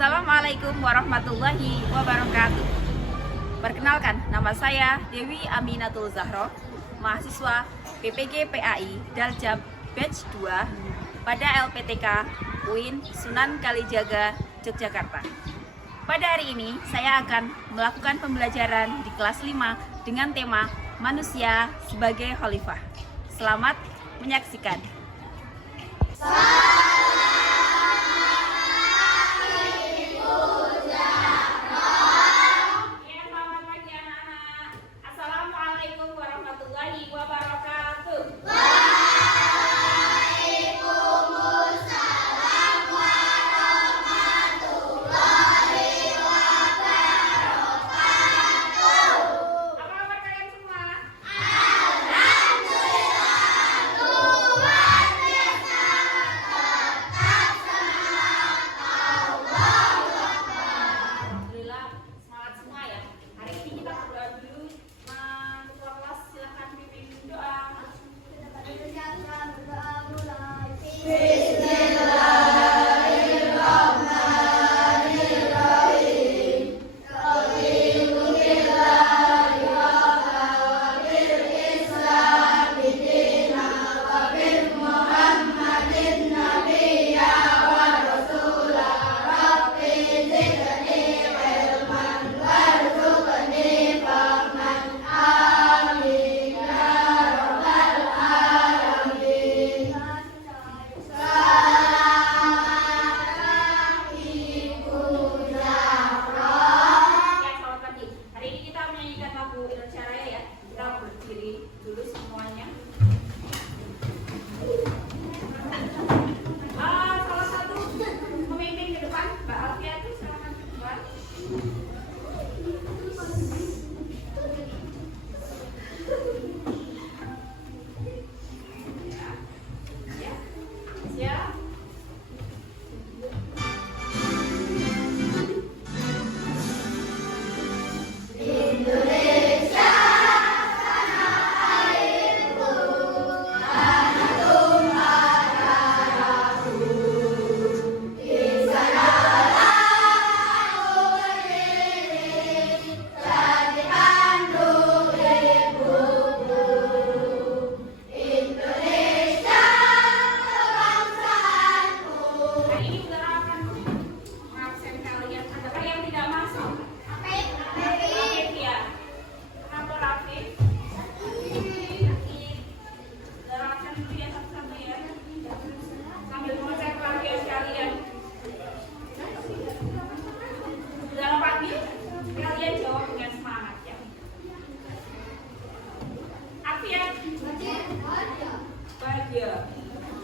Assalamualaikum warahmatullahi wabarakatuh. Perkenalkan, nama saya Dewi Aminatul Zahro, mahasiswa PPG PAI Daljab Batch 2 pada LPTK UIN Sunan Kalijaga, Yogyakarta. Pada hari ini, saya akan melakukan pembelajaran di kelas 5 dengan tema Manusia sebagai Khalifah. Selamat menyaksikan.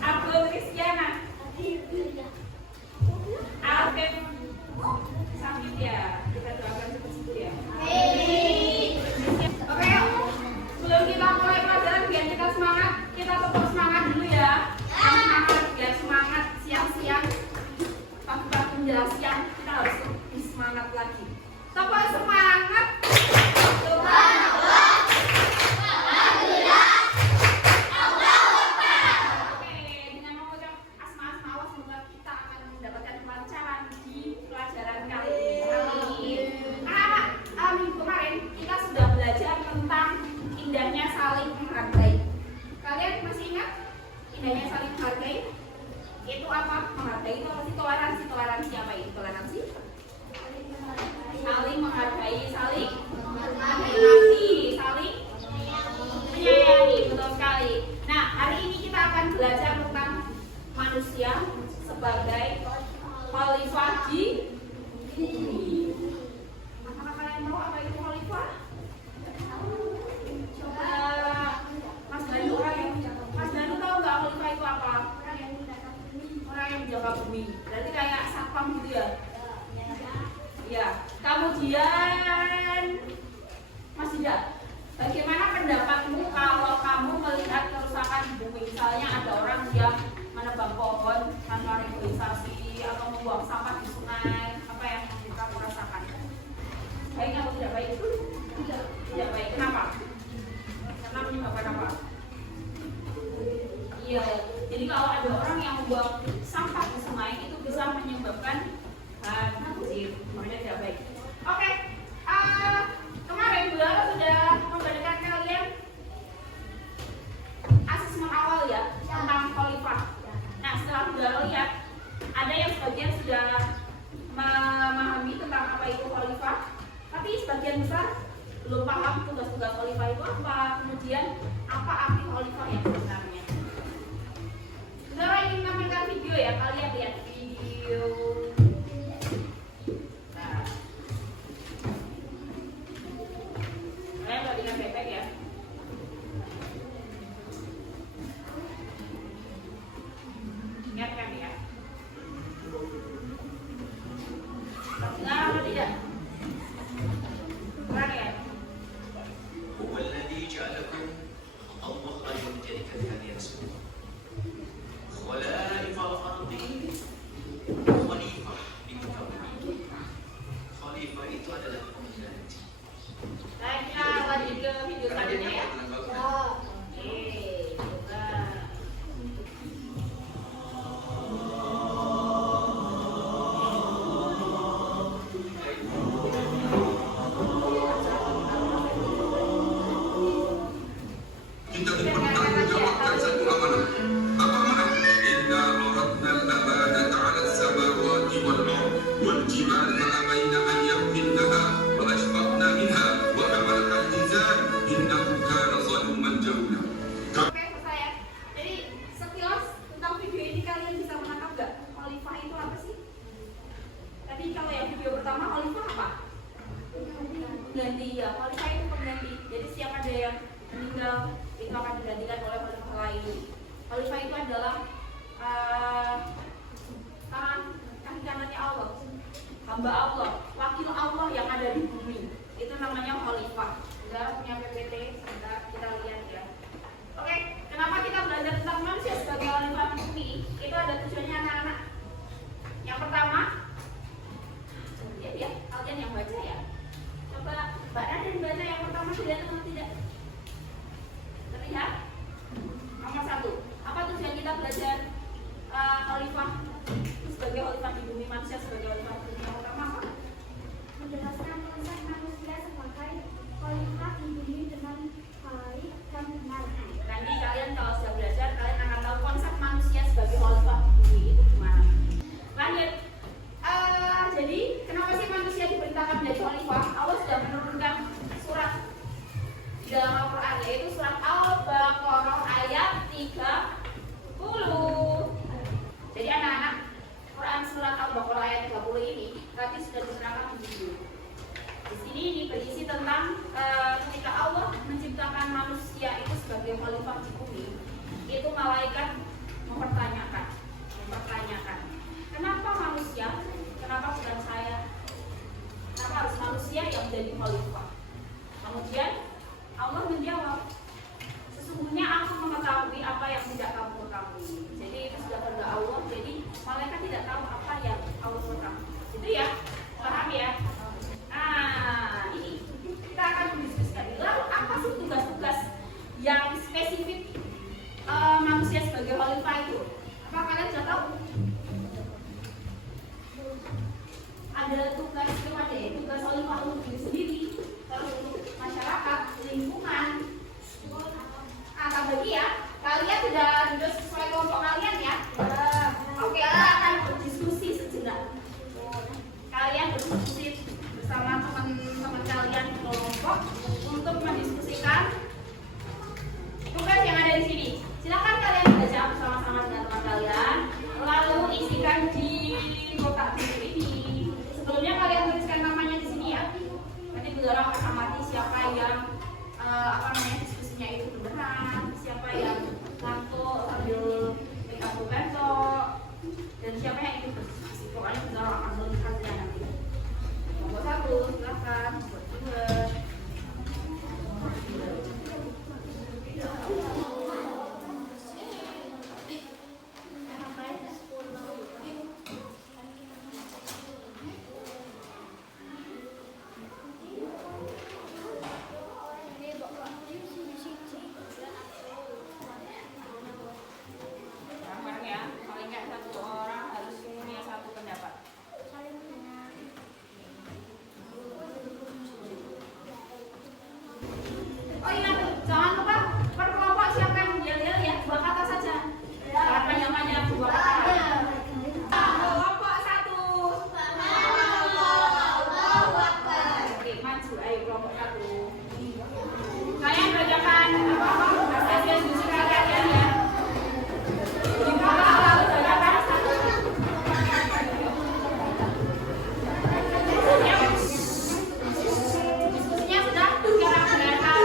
Abdul Kristiana, Alvin Safia, kita doakan sembuh ya. Oke, sebelum kita mulai pelajaran biar kita semangat, kita tetap semangat dulu ya. Semangat biar semangat siang-siang, pagi-pagi menjelang siang kita harus lebih semangat lagi. Tetap semangat. Indahnya saling menghargai itu apa? Menghargai itu apa sih? Toleransi. Toleransi apa itu? Toleransi saling menghargai, saling menghormati, saling menyayangi. Betul sekali. Nah, hari ini kita akan belajar tentang manusia sebagai khalifah di bumi. Apakah kalian tahu apa itu khalifah? Coba Mas Danu, Mas Danu tahu nggak khalifah itu apa? Orang yang menjaga bumi. Berarti kayak satpam gitu ya? Ya. Kemudian Mas Ida, bagaimana pendapatmu kalau kamu melihat kerusakan di bumi? Misalnya ada orang yang menebang pohon tanpa regulasi atau membuang sampah di sungai, apa yang kamu rasakan? Baik atau tidak baik? Tidak baik. Kenapa? Karena menyebabkan apa? Iya. Jadi kalau ada orang yang membuang sampah di sungai itu bisa menyebabkan gitu, makanya tidak baik. Oke, kemarin Bu Lala sudah memberikan kalian asesmen awal ya tentang khalifah. Nah, setelah Bu Lala lihat, ada yang sebagian sudah memahami tentang apa itu khalifah, tapi sebagian besar belum paham tugas-tugas khalifah itu apa, kemudian apa arti khalifah yang sebenarnya. Saudara ingin menampilkan video ya, kalian lihat video. Nah, kalian perhatikan baik-baik ya. Ingatkan ya. Dengar atau tidak? Kurang ya? هو الذي جعلكم الله أيضا menjadikan kalian semua خلائف الأرض khalifah di muka bumi. Khalifah itu adalah pengganti. Nah, kita lanjut ke video selanjutnya ya. Oke, coba. Kita dipertanggung jawabkan satu amanah. Apa amanah? Inna aradna al-amanata 'ala as-samawati wal-ard wal-jibal fa'abayna an yahmilnaha wa ashfaqna minha wa hamalaha al-insan innahu kana zaluman jahula. Oke, saya. Jadi sekilas tentang video ini kalian bisa menangkap nggak? Khalifah itu apa sih? Tadi kalau yang video pertama khalifah apa? Pengganti ya. Khalifah itu pengganti. Jadi setiap ada yang meninggal itu akan digantikan oleh khalifah lain. Khalifah itu adalah kaki kanannya Allah, hamba Allah, wakil Allah yang ada di bumi. Itu namanya khalifah. Saudara punya PPT, kita lihat ya. Oke, kenapa kita belajar tentang manusia sebagai khalifah di bumi? Itu ada tujuannya anak-anak. Yang pertama, ya kalian yang baca ya. Coba Mbak Nadia baca yang pertama sudah atau tidak? Terlihat? Nomor 1. Apa tujuan kita belajar khalifah sebagai khalifah di bumi, manusia sebagai khalifah di bumi? Yang pertama apa? Menjelaskan konsep manusia sebagai khalifah di bumi dengan baik dan benar. Nanti kalian kalau sudah belajar, kalian akan tahu konsep manusia sebagai khalifah di bumi itu gimana. Lanjut. Jadi kenapa sih manusia diperintahkan menjadi khalifah? Allah sudah menurunkan surat di dalam Al-Quran, yaitu surat Al-Baqarah ayat 30. Jadi anak-anak, Quran surat Al-Baqarah ayat 30 ini tadi sudah diterangkan di video. Di sini ini berisi tentang ketika Allah menciptakan manusia itu sebagai khalifah di bumi, itu malaikat mempertanyakan, kenapa manusia, kenapa bukan saya, kenapa harus manusia yang menjadi khalifah? Kemudian Allah menjawab, sesungguhnya aku mengetahui apa yang tidak kamu ketahui. Jadi itu sudah kehendak Allah, jadi malaikat tidak tahu apa yang Allah ketahui. Itu ya, paham ya? Nah, ini kita akan mendiskusikan. Lalu apa sih tugas-tugas yang spesifik manusia sebagai Oh iya, jangan lupa per kelompok siapa yang yel-yel ya, 2 kata saja. Jangan banyak-banyak, 2 kata. Kelompok 1. Oke, maju. Ayo kelompok 1. Kalian bacakan bahasa Indonesia kalian ya. Di bawah bacakan 1. Diskusinya sudah sekarang silakan.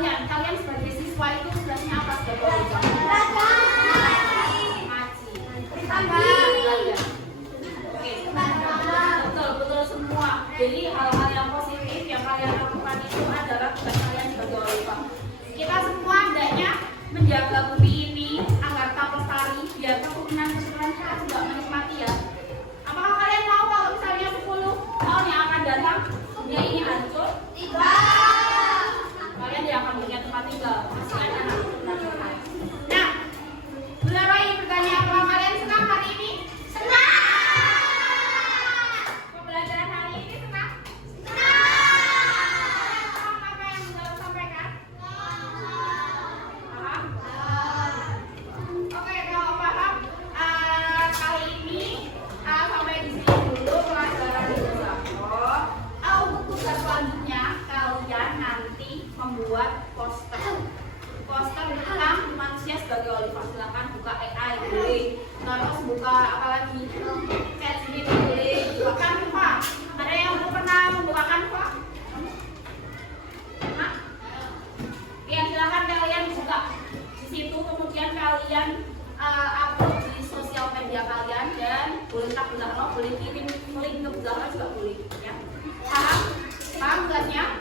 kalian sebagai siswa itu tugasnya apa sebagai Olifah? Ngaji. Belajar. Oke, betul semua. Jadi hal-hal yang positif yang kalian lakukan itu adalah tugas kalian sebagai Olifah. Kita semua hendaknya menjaga bumi ini agar tetap lestari, biar keturunan-keturunan kita juga menikmati ya. Apakah kalian mau kalau misalnya 10 tahun yang akan datang dunia ini hancur? Tidak. Kalian tidak akan punya tempat tinggal. Masih ada anak keturunan kita. Nah, Bunda Roy bertanya, apakah kalian senang hari ini? Senang. Pembelajaran hari ini senang? Senang. Apa yang Bunda Roy sampaikan? Paham? Oke, kalau paham, kali ini sampai di sini dulu pelajaran Ibu Zahro. Untuk tugas selanjutnya kalian nanti membuat poster tentang manusia sebagai Olifah. Silakan buka AI boleh, terus buka apa lagi, ChatGPT boleh, buka Canva. Ada yang belum pernah membuka Canva? Hah? Ya silakan kalian buka di situ, kemudian kalian upload di sosial media kalian dan boleh tag Bunda Roh, boleh kirim link ke Bunda Roh juga boleh ya. Paham tugasnya?